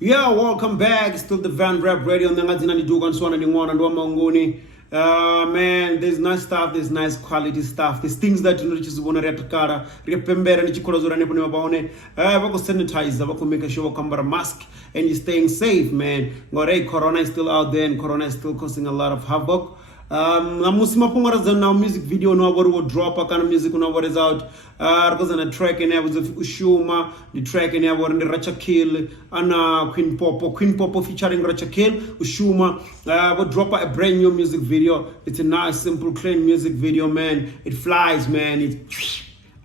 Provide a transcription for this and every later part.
Yeah, welcome back. Still the Van Rap Radio. Man, there's nice stuff, there's nice quality stuff. There's things that you know just wanna retakara, repembera ni chikolo zora nepo ni mabaone. Wako sanitize, wako make sure wako wear a mask and you're staying safe, man. Ngore corona is still out there and corona is still causing a lot of havoc. Na musima pongara na music video no will drop a kind of music no is out. Because on a track and I was shuma, the track and I was the Racha kill and Queen Popo featuring Racha kill shuma. Will drop a brand new music video. It's a nice, simple, clean music video, man. It flies, man.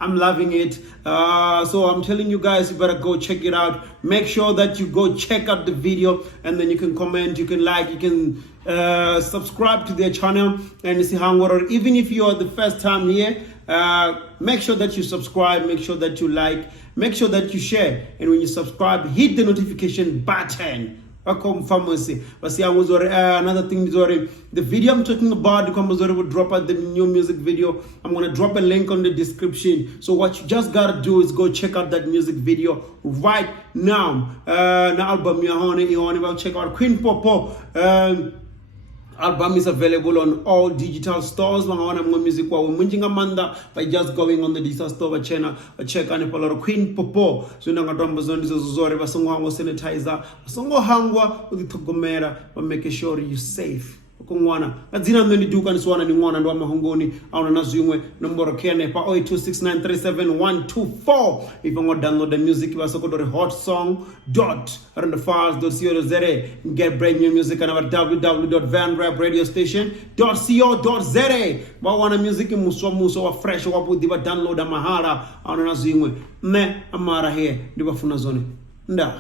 I'm loving it. So I'm telling you guys, you better go check it out. Make sure that you go check out the video and then you can comment, you can like, you can subscribe to their channel and see how, or even if you are the first time here, make sure that you subscribe, make sure that you like, make sure that you share, and when you subscribe, hit the notification button. Pharmacy. But see, another thing is the video I'm talking about. The will drop out the new music video. I'm gonna drop a link on the description. So what you just gotta do is go check out that music video right now. Album check out Queen Popo. Album is available on all digital stores. Music by just going on the digital store channel, check on the Queen Popo. So sanitizer, with the but making sure you're safe. Kungwana adzina mmendi duka niswana ni mwana ndo mahongoni au nazumwe nomboro kene pa 0826937124 if you want to download the music basoko hotSong.randfiles.co.za get brand new music on our www.vanrapradiostation.co.za ba wana music muso wa fresh wa budi ba download mahala au nazumwe me amara here ndi bafuna zone nda